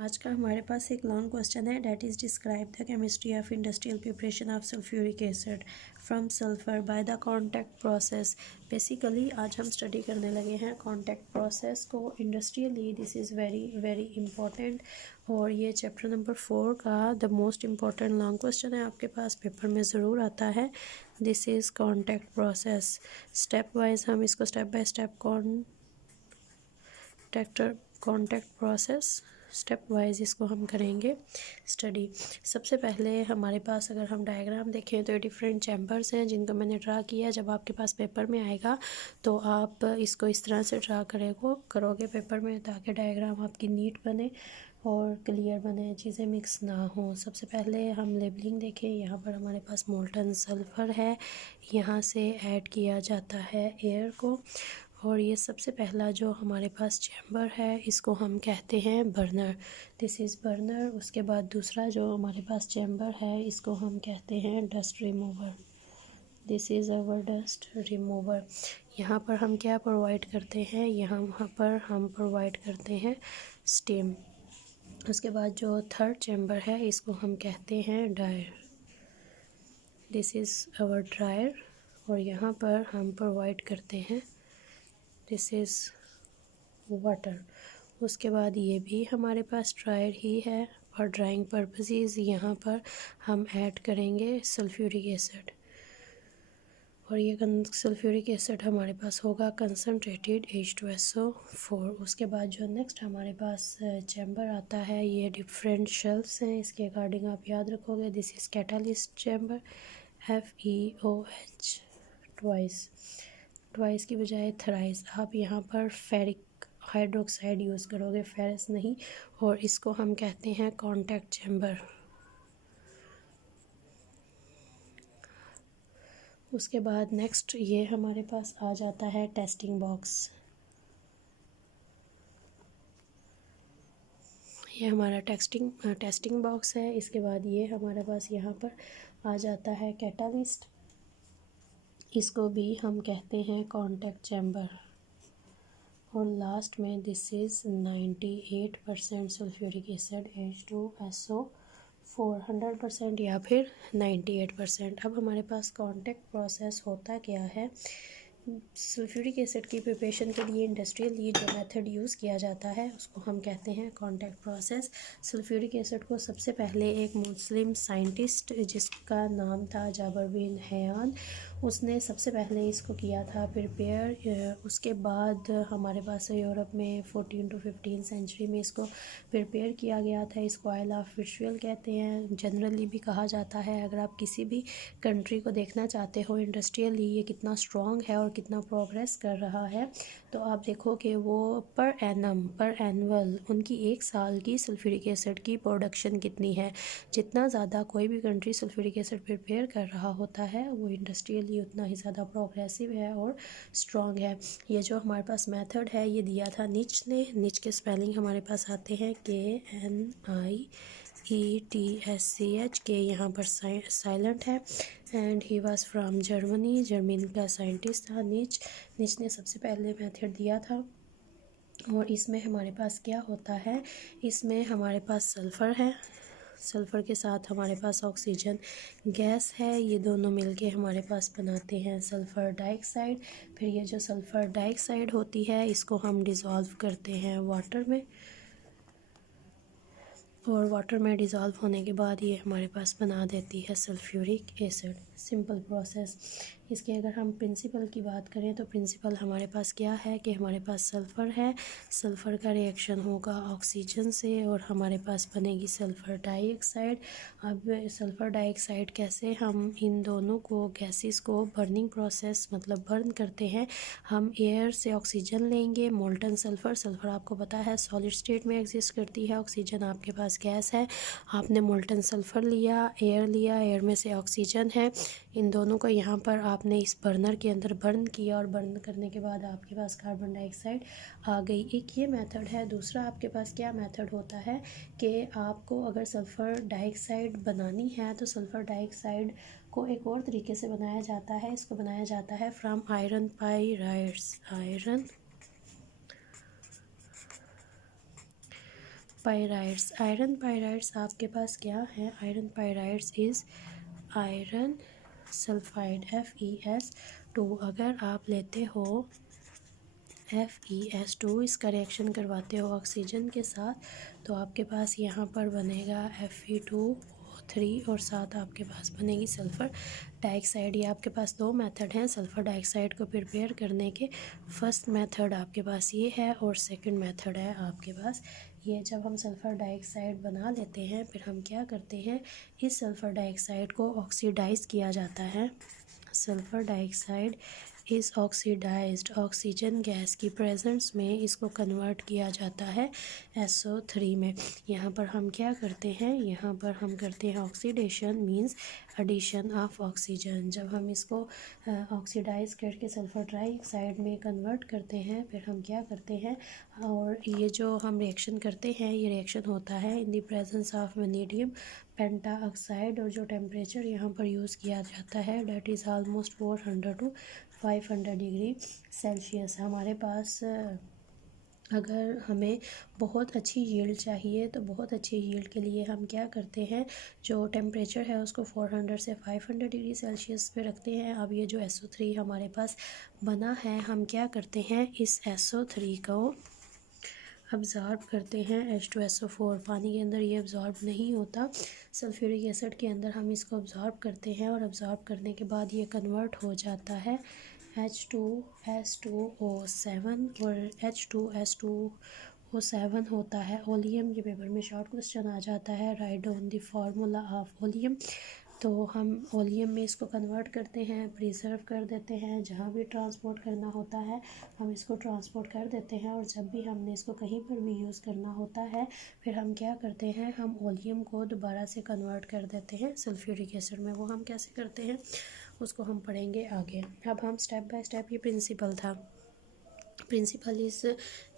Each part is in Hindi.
आज का हमारे पास एक लॉन्ग क्वेश्चन है that is describe the chemistry of industrial preparation of sulphuric acid from sulphur by the contact process. Basically आज हम स्टडी करने लगे हैं कॉन्टैक्ट प्रोसेस को industrially. This is very very important और ये चैप्टर नंबर 4 का the most important long question है, आपके पास पेपर में ज़रूर आता है। This is contact process. Step wise हम इसको step by step contact process step wise इसको हम करेंगे स्टडी। सबसे पहले हमारे पास अगर हम डायग्राम देखें तो डिफरेंट चैम्बर्स हैं जिनको मैंने ड्रा किया। जब आपके पास पेपर में आएगा तो आप इसको इस तरह से ड्रा करोगे पेपर में, ताकि डायग्राम आपकी नीट बने और क्लियर बने, चीज़ें मिक्स ना हो। सबसे पहले हम लेबलिंग देखें। यहाँ पर हमारे पास मोल्टन सल्फ़र है, यहाँ से ऐड किया जाता है एयर को, और ये सबसे पहला जो हमारे पास चैम्बर है इसको हम कहते हैं बर्नर। This is burner. उसके बाद दूसरा जो हमारे पास चैम्बर है इसको हम कहते हैं dust remover. This is our dust remover. यहाँ पर हम क्या प्रोवाइड करते हैं, यहाँ पर हम प्रोवाइड करते हैं स्टीम। उसके बाद जो थर्ड चैम्बर है इसको हम कहते हैं dryer. This is our dryer, और यहाँ पर हम प्रोवाइड करते हैं दिस इज़ वाटर। उसके बाद ये भी हमारे पास ड्रायर ही है, और ड्राइंग पर्पसेस यहाँ पर हम ऐड करेंगे सल्फ्यूरिक एसिड, और ये सल्फ्यूरिक एसिड हमारे पास होगा कंसनट्रेटेड H2SO4। उसके बाद जो नेक्स्ट हमारे पास चैम्बर आता है, ये डिफरेंट शेल्फ्स हैं, इसके अकॉर्डिंग आप याद रखोगे। This is catalyst chamber, FeOH twice की बजाय थराइस। आप यहाँ पर फेरिक हाइड्रोक्साइड यूज़ करोगे, फेरस नहीं, और इसको हम कहते हैं कॉन्टैक्ट चैम्बर। उसके बाद नेक्स्ट ये हमारे पास आ जाता है टेस्टिंग बॉक्स। ये हमारा टेस्टिंग बॉक्स है। इसके बाद ये हमारे पास यहाँ पर आ जाता है कैटालिस्ट, इसको भी हम कहते हैं कॉन्टैक्ट चैम्बर। और लास्ट में this is 98% sulphuric acid H2SO4, 100% या फिर 98%। अब हमारे पास कॉन्टैक्ट प्रोसेस होता क्या है। सल्फ्यूरिक एसिड की प्रिपरेशन के लिए इंडस्ट्रियली जो मेथड यूज़ किया जाता है उसको हम कहते हैं कॉन्टैक्ट प्रोसेस। सल्फ्यूरिक एसिड को सबसे पहले एक मुस्लिम साइंटिस्ट जिसका नाम था जाबर बिन हैयान, उसने सबसे पहले इसको किया था प्रिपेयर। उसके बाद हमारे पास यूरोप में 14 to 15 सेंचुरी में इसको प्रिपेयर किया गया था। इसको ऑयल ऑफ विट्रियल कहते हैं, जनरली भी कहा जाता है। अगर आप किसी भी कंट्री को देखना चाहते हो इंडस्ट्रियली ये कितना स्ट्रॉन्ग है और कितना प्रोग्रेस कर रहा है, तो आप देखो कि वो पर एनुअल उनकी एक साल की सल्फ्यूरिक एसिड की प्रोडक्शन कितनी है। जितना ज़्यादा कोई भी कंट्री सल्फ्यूरिक एसिड प्रिपेयर कर रहा होता है वो इंडस्ट्रियली उतना ही ज़्यादा प्रोग्रेसिव है और स्ट्रॉन्ग है। ये जो हमारे पास मेथड है ये दिया था निच ने। निच के स्पेलिंग हमारे पास आते हैं KNIETSCH के, यहाँ पर साइलेंट है, and he was from Germany का साइंटिस्ट था निच ने सबसे पहले मेथड दिया था। और इसमें हमारे पास क्या होता है, इसमें हमारे पास सल्फ़र है, सल्फ़र के साथ हमारे पास ऑक्सीजन गैस है, ये दोनों मिलके हमारे पास बनाते हैं सल्फ़र डाइऑक्साइड। फिर ये जो सल्फ़र डाइऑक्साइड होती है इसको हम डिज़ोल्व करते हैं वाटर में, और वाटर में डिज़ोल्व होने के बाद ये हमारे पास बना देती है सल्फ्यूरिक एसिड। Simple process. इसके अगर हम प्रिंसिपल की बात करें तो प्रिंसिपल हमारे पास क्या है कि हमारे पास सल्फ़र है, सल्फ़र का रिएक्शन होगा ऑक्सीजन से और हमारे पास बनेगी सल्फ़र डाइऑक्साइड। अब सल्फ़र डाइऑक्साइड कैसे हम इन दोनों को गैसेस को बर्निंग प्रोसेस मतलब बर्न करते हैं। हम एयर से ऑक्सीजन लेंगे, मोल्टन सल्फ़र आपको पता है सॉलिड स्टेट में एग्जिस्ट करती है, ऑक्सीजन आपके पास गैस है। आपने मोल्टन सल्फ़र लिया, एयर में से ऑक्सीजन है, इन दोनों को यहाँ पर आपने इस बर्नर के अंदर बर्न किया, और बर्न करने के बाद आपके पास कार्बन डाइऑक्साइड आ गई। एक ये मेथड है। दूसरा आपके पास क्या मेथड होता है कि आपको अगर सल्फ़र डाइऑक्साइड बनानी है तो सल्फ़र डाइऑक्साइड को एक और तरीके से बनाया जाता है। इसको बनाया जाता है from iron pyrites. Pyrites. Iron pyrites आपके पास क्या है? Iron pyrites is iron sulphide FeS2। अगर आप लेते हो FeS2, इसका रिएक्शन करवाते हो ऑक्सीजन के साथ, तो आपके पास यहाँ पर बनेगा Fe2O3 और साथ आपके पास बनेगी सल्फ़र डाइऑक्साइड। ये आपके पास दो मेथड हैं सल्फ़र डाइऑक्साइड को प्रिपेयर करने के। फर्स्ट मेथड आपके पास ये है और सेकंड मेथड है आपके पास ये। जब हम सल्फ़र डाइऑक्साइड बना लेते हैं फिर हम क्या करते हैं, इस सल्फ़र डाइऑक्साइड को ऑक्सीडाइज़ किया जाता है। सल्फ़र डाइऑक्साइड इस ऑक्सीडाइज्ड ऑक्सीजन गैस की प्रेजेंस में इसको कन्वर्ट किया जाता है SO3 में। यहाँ पर हम क्या करते हैं, यहाँ पर हम करते हैं oxidation means addition of oxygen. जब हम इसको ऑक्सीडाइज करके सल्फ़र डाइऑक्साइड में कन्वर्ट करते हैं फिर हम क्या करते हैं, और ये जो हम रिएक्शन करते हैं ये रिएक्शन होता है in the presence of vanadium pentoxide. और जो टेम्परेचर यहाँ पर यूज़ किया जाता है that is almost 400 to 500 degree Celsius. हमारे पास अगर हमें बहुत अच्छी यील्ड चाहिए तो बहुत अच्छी यील्ड के लिए हम क्या करते हैं, जो टेम्परेचर है उसको 400 से 500 डिग्री सेल्सियस पे रखते हैं। अब ये जो SO3 हमारे पास बना है हम क्या करते हैं, इस SO3 को अब्ज़ॉर्ब करते हैं H2SO4। पानी के अंदर ये अब्ज़ॉर्ब नहीं होता, सल्फ्यूरिक एसिड के अंदर हम इसको अब्ज़ॉर्ब करते हैं और अब्ज़ॉर्ब करने के बाद ये कन्वर्ट हो जाता है H2S2O7 और H2S2O7 होता है ओलियम। ये पेपर में शॉर्ट क्वेश्चन आ जाता है, write down the formula of oleum. तो हम ओलियम में इसको कन्वर्ट करते हैं, प्रिजर्व कर देते हैं। जहाँ भी ट्रांसपोर्ट करना होता है हम इसको ट्रांसपोर्ट कर देते हैं, और जब भी हमने इसको कहीं पर भी यूज़ करना होता है फिर हम क्या करते हैं, हम ओलियम को दोबारा से कन्वर्ट कर देते हैं सल्फ्यूरिक एसिड में। वो हम कैसे करते हैं उसको हम पढ़ेंगे आगे। अब हम स्टेप बाय स्टेप, ये प्रिंसिपल था, प्रिंसिपल इस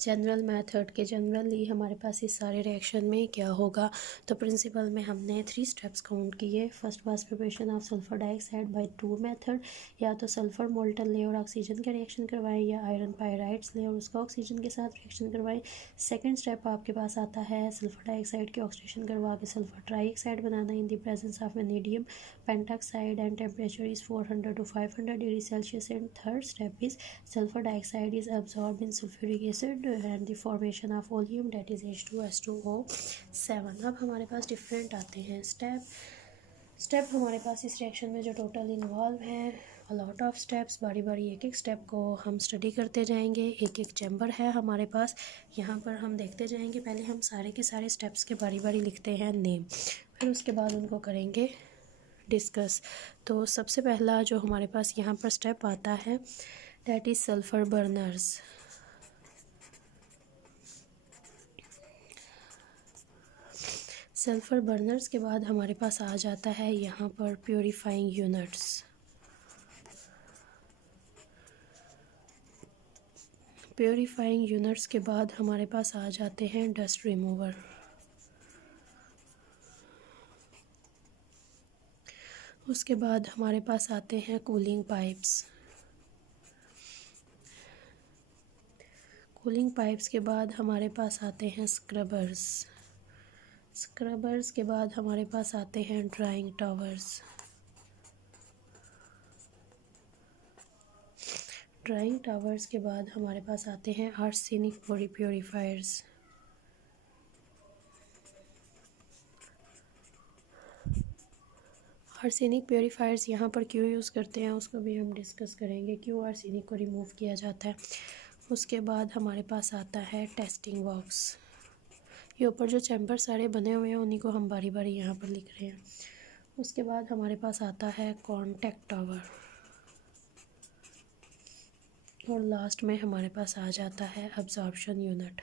जनरल मेथड के जनरली हमारे पास इस सारे रिएक्शन में क्या होगा। तो प्रिंसिपल में हमने 3 स्टेप्स काउंट किए। First was preparation of sulphur dioxide by 2 method, या तो सल्फर मोल्टन ले और ऑक्सीजन का रिएक्शन करवाएं, या आयरन पायराइड्स ले और उसका ऑक्सीजन के साथ रिएक्शन करवाएं। सेकंड स्टेप आपके पास आता है सल्फर डाइऑक्साइड की ऑक्सीडेशन करवा के sulphur trioxide banana in the presence of vanadium pentoxide and temperature is 400 to 500 degree Celsius. And third step is sulfur dioxide is absorbed in sulfuric acid and the formation of oleum that is H2S2O7। अब हमारे पास डिफरेंट आते हैं स्टेप हमारे पास इस रिएक्शन में जो टोटल इन्वॉल्व हैं, अलॉट ऑफ स्टेप्स। बारी बारी एक एक स्टेप को हम स्टडी करते जाएंगे। एक एक चैम्बर है हमारे पास, यहाँ पर हम देखते जाएंगे। पहले हम सारे के सारे स्टेप्स के बारी बारी लिखते हैं नेम, फिर उसके बाद उनको करेंगे डिस्कस। तो सबसे पहला जो हमारे पास यहाँ पर स्टेप आता है that is sulfur burners। Sulphur burners के बाद हमारे पास आ जाता है यहाँ पर प्योरीफाइंग यूनिट्स। प्योरीफाइंग यूनिट्स के बाद हमारे पास आ जाते हैं डस्ट रिमूवर। उसके बाद हमारे पास आते हैं कूलिंग पाइप्स। कूलिंग पाइप्स के बाद हमारे पास आते हैं स्क्रबर्स। स्क्रबर्स के बाद हमारे पास आते हैं ड्राइंग टावर्स। ड्राइंग टावर्स के बाद हमारे पास आते हैं आर्सेनिक प्योरीफायर्स। आर्सेनिक प्योरीफायर्स यहाँ पर क्यों यूज़ करते हैं उसको भी हम डिस्कस करेंगे, क्यों आर्सेनिक को रिमूव किया जाता है। उसके बाद हमारे पास आता है टेस्टिंग बॉक्स। ये ऊपर जो चैम्बर सारे बने हुए हैं उन्हीं को हम बारी बारी यहाँ पर लिख रहे हैं। उसके बाद हमारे पास आता है कॉन्टैक्ट टावर, और लास्ट में हमारे पास आ जाता है अब्जॉर्प्शन यूनिट।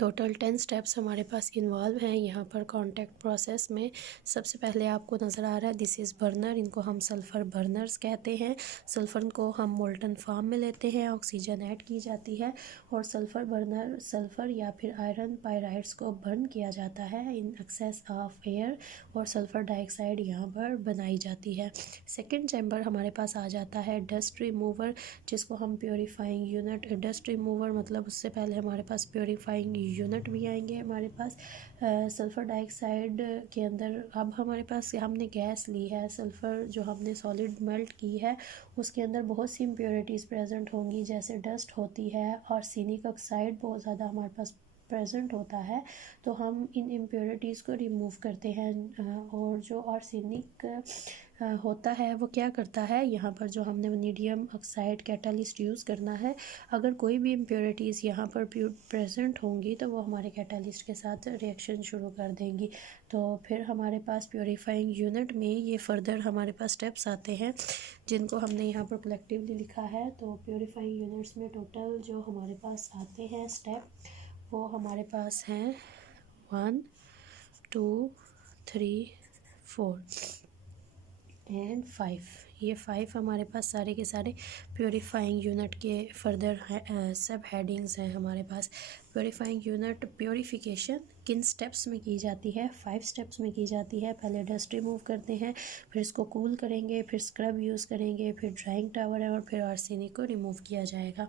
टोटल 10 स्टेप्स हमारे पास इन्वॉल्व हैं यहाँ पर कॉन्टैक्ट प्रोसेस में। सबसे पहले आपको नज़र आ रहा है दिस इज़ बर्नर, इनको हम सल्फ़र बर्नर्स कहते हैं। सल्फ़र को हम मोल्टन फॉर्म में लेते हैं, ऑक्सीजन ऐड की जाती है और सल्फ़र बर्नर सल्फ़र या फिर आयरन पायराइड्स को बर्न किया जाता है इन एक्सेस ऑफ एयर और सल्फ़र डाइऑक्साइड यहाँ पर बनाई जाती है। सेकेंड चैम्बर हमारे पास आ जाता है डस्ट रिमूवर, जिसको हम प्योरीफाइंग यूनिट। डस्ट रिमूवर मतलब उससे पहले हमारे पास प्योरीफाइंग यूनिट भी आएंगे हमारे पास। सल्फ़र डाइऑक्साइड के अंदर अब हमारे पास हमने गैस ली है, सल्फ़र जो हमने सॉलिड मेल्ट की है उसके अंदर बहुत सी इम्प्योरिटीज़ प्रेजेंट होंगी, जैसे डस्ट होती है, आर्सेनिक ऑक्साइड बहुत ज़्यादा हमारे पास प्रेजेंट होता है। तो हम इन इम्प्योरिटीज़ को रिमूव करते हैं और जो आर्सेनिक होता है वो क्या करता है, यहाँ पर जो हमने वनीडियम ऑक्साइड कैटालिस्ट यूज़ करना है, अगर कोई भी इम्प्योरिटीज़ यहाँ पर प्रेजेंट होंगी तो वो हमारे कैटालिस्ट के साथ रिएक्शन शुरू कर देंगी। तो फिर हमारे पास प्योरीफाइंग यूनिट में ये फर्दर हमारे पास स्टेप्स आते हैं जिनको हमने यहाँ पर कलेक्टिवली लिखा है। तो प्योरीफाइंग यूनिट्स में टोटल जो हमारे पास आते हैं स्टेप वो हमारे पास हैं 1 2 3 4 एंड 5। ये 5 हमारे पास सारे के सारे प्योरीफाइंग यूनिट के फर्दर सब हेडिंग्स हैं हमारे पास। प्योरीफाइंग यूनिट प्योरीफिकेशन किन स्टेप्स में की जाती है, 5 स्टेप्स में की जाती है। पहले डस्ट रिमूव करते हैं, फिर इसको कूल करेंगे, फिर स्क्रब यूज़ करेंगे, फिर ड्राइंग टावर है और फिर आर्सेनिक को रिमूव किया जाएगा।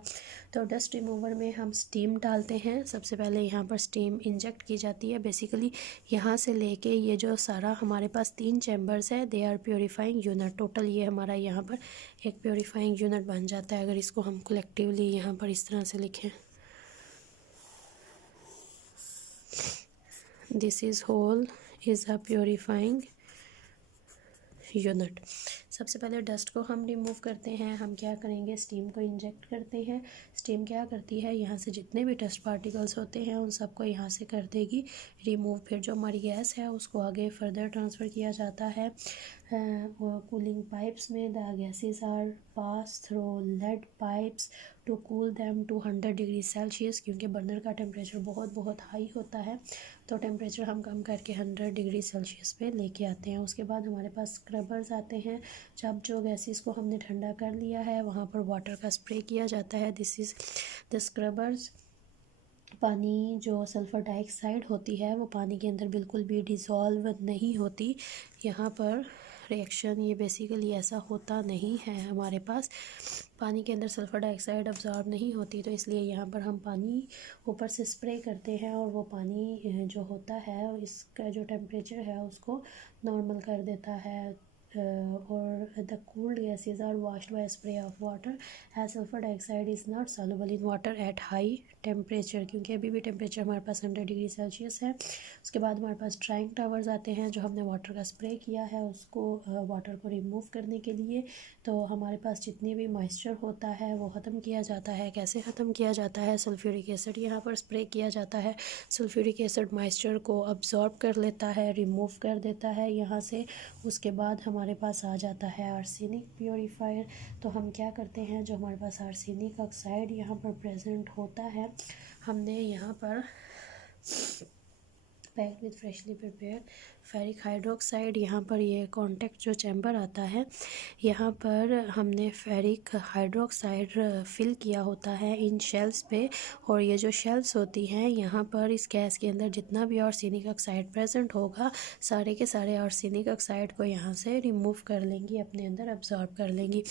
तो डस्ट रिमूवर में हम स्टीम डालते हैं। सबसे पहले यहाँ पर स्टीम इंजेक्ट की जाती है। बेसिकली यहाँ से लेके ये जो सारा हमारे पास 3 चैम्बर्स है they are purifying unit. Total ये हमारा यहाँ पर एक प्योरीफाइंग यूनिट बन जाता है अगर इसको हम कलेक्टिवली यहाँ पर इस तरह से लिखें। This is whole is a purifying unit. सबसे पहले डस्ट को हम रिमूव करते हैं। हम क्या करेंगे, स्टीम को इंजेक्ट करते हैं। स्टीम क्या करती है, यहाँ से जितने भी डस्ट पार्टिकल्स होते हैं उन सबको यहाँ से कर देगी रिमूव। फिर जो हमारी गैस है उसको आगे फर्दर ट्रांसफ़र किया जाता है कूलिंग पाइप्स में। The gases are pass through lead pipes to cool them to 100 degree Celsius, क्योंकि बर्नर का टेम्परेचर बहुत हाई होता है तो टेम्परेचर हम कम करके 100 डिग्री सेल्सियस पे लेके आते हैं। उसके बाद हमारे पास स्क्रबर्स आते हैं। जब जो गैसेस को हमने ठंडा कर लिया है वहाँ पर वाटर का स्प्रे किया जाता है। This is the scrubbers. पानी जो सल्फ़र डाइऑक्साइड होती है वो पानी के अंदर बिल्कुल भी डिज़ोल्व नहीं होती। यहाँ पर रिएक्शन ये बेसिकली ऐसा होता नहीं है, हमारे पास पानी के अंदर सल्फ़र डाइऑक्साइड अब्ज़ॉर्ब नहीं होती, तो इसलिए यहाँ पर हम पानी ऊपर से स्प्रे करते हैं और वो पानी जो होता है इसका जो टेम्परेचर है उसको नॉर्मल कर देता है। और the cooled gases are washed by spray of water as sulphur dioxide is not soluble in water at high temperature, क्योंकि अभी भी टेम्परेचर हमारे पास 100 डिग्री सेल्सियस है। उसके बाद हमारे पास ड्राइंग टावर्स आते हैं, जो हमने वाटर का स्प्रे किया है उसको वाटर को रिमूव करने के लिए। तो हमारे पास जितनी भी मॉइस्चर होता है वो ख़त्म किया जाता है। कैसे ख़त्म किया जाता है, सल्फ्यूरिक एसिड यहाँ पर स्प्रे किया जाता है। सल्फ्यूरिक एसिड मॉइस्चर को अब्जॉर्ब कर लेता है, रिमूव कर देता है यहाँ से। उसके बाद हमारे पास आ जाता है आर्सेनिक प्योरीफायर। तो हम क्या करते हैं, जो हमारे पास आर्सेनिक ऑक्साइड यहाँ पर प्रेजेंट होता है, हमने यहाँ पर pack with freshly prepare ferric hydroxide, यहाँ पर ये कॉन्टैक्ट जो चैम्बर आता है यहाँ पर हमने फेरिक हाइड्रोक्साइड फिल किया होता है इन शेल्स पे। और ये जो शेल्स होती हैं यहाँ पर इस गैस के अंदर जितना भी आर्सेनिक ऑक्साइड प्रेजेंट होगा सारे के सारे आर्सेनिक ऑक्साइड को यहाँ से रिमूव कर लेंगी, अपने अंदर अब्जॉर्ब कर लेंगी।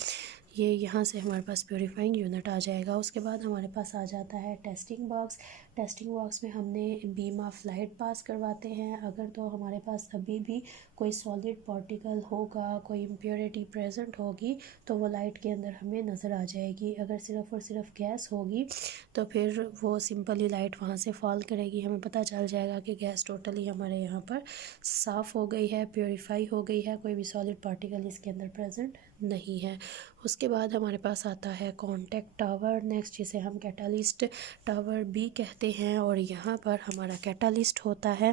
ये यहाँ से हमारे पास प्योरीफाइंग यूनिट आ जाएगा। उसके बाद हमारे पास आ जाता है टेस्टिंग बॉक्स। टेस्टिंग बॉक्स में हमने बीम ऑफ लाइट पास करवाते हैं। अगर तो हमारे पास अभी भी कोई सॉलिड पार्टिकल होगा, कोई इम्प्योरिटी प्रेजेंट होगी तो वो लाइट के अंदर हमें नज़र आ जाएगी। अगर सिर्फ़ और सिर्फ गैस होगी तो फिर वो सिंपली लाइट वहाँ से फॉल करेगी, हमें पता चल जाएगा कि गैस टोटली हमारे यहाँ पर साफ़ हो गई है, प्योरीफाई हो गई है, कोई भी सॉलिड पार्टिकल इसके अंदर प्रेजेंट नहीं है। उसके बाद हमारे पास आता है कॉन्टैक्ट टावर नेक्स्ट, जिसे हम कैटालिस्ट टावर भी कहते हैं। और यहाँ पर हमारा कैटालिस्ट होता है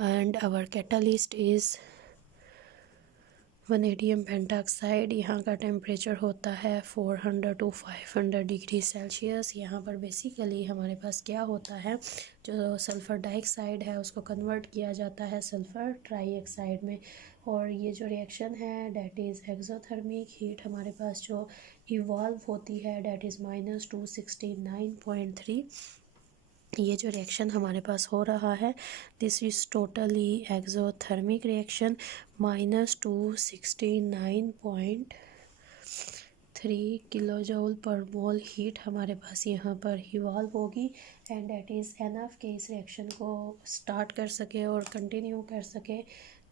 and our catalyst is vanadium pentoxide, यहाँ का टेम्परेचर होता है 400 टू 500 डिग्री सेल्सियस। यहाँ पर बेसिकली हमारे पास क्या होता है, जो सल्फ़र डाइऑक्साइड है उसको कन्वर्ट किया जाता है सल्फ़र ट्राईऑक्साइड में, और ये जो रिएक्शन है डैट इज़ एक्सोथर्मिक हीट हमारे पास जो इवॉल्व होती है डैट इज़ -269.3। ये जो रिएक्शन हमारे पास हो रहा है this is totally exothermic reaction. -269.3 kilo joule पर मोल हीट हमारे पास यहाँ पर इवॉल्व होगी, एंड डैट इज़ एनफ के इस रिएक्शन को स्टार्ट कर सके और कंटिन्यू कर सके।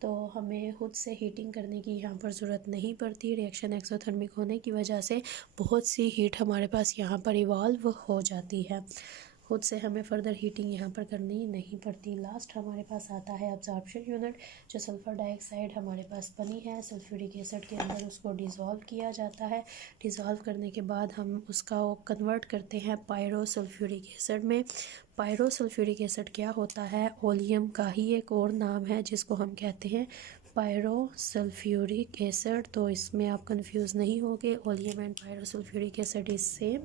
तो हमें खुद से हीटिंग करने की यहाँ पर ज़रूरत नहीं पड़ती। रिएक्शन एक्सोथर्मिक होने की वजह से बहुत सी हीट हमारे पास यहाँ पर इवॉल्व हो जाती है, खुद से हमें फर्दर हीटिंग यहाँ पर करनी नहीं पड़ती। लास्ट हमारे पास आता है अब्जॉर्प्शन यूनिट, जो सल्फ़र डाइऑक्साइड हमारे पास बनी है सल्फ्यूरिक एसिड के अंदर, उसको डिज़ोल्व किया जाता है। डिज़ोल्व करने के बाद हम उसका कन्वर्ट करते हैं पायरो सल्फ्यूरिक एसिड में। पायरो सल्फ्यूरिक एसिड क्या होता है, ओलियम का ही एक और नाम है जिसको हम कहते हैं पायरो सल्फ्यूरिक एसिड। तो इसमें आप कंफ्यूज नहीं होंगे, oleum and pyrosulphuric acid is same.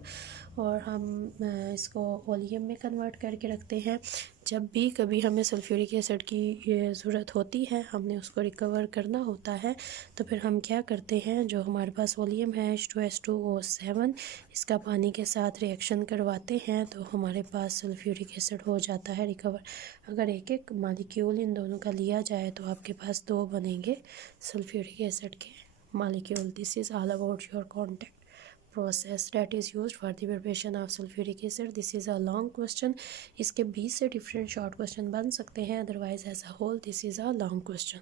और हम इसको ओलियम में कन्वर्ट करके रखते हैं। जब भी कभी हमें सल्फ्यूरिक एसिड की ज़रूरत होती है, हमने उसको रिकवर करना होता है, तो फिर हम क्या करते हैं, जो हमारे पास ओलियम है H2SO7, इसका पानी के साथ रिएक्शन करवाते हैं तो हमारे पास सल्फ्यूरिक एसिड हो जाता है रिकवर। अगर एक एक मालिक्यूल इन दोनों का लिया जाए तो आपके पास 2 बनेंगे सल्फ्यूरिक एसिड के molecule. This is all about your contact process that is used for the preparation of sulfuric acid. This is a long question. इसके 20 से डिफरेंट शॉर्ट क्वेश्चन बन सकते हैं, otherwise as a whole this is a long question.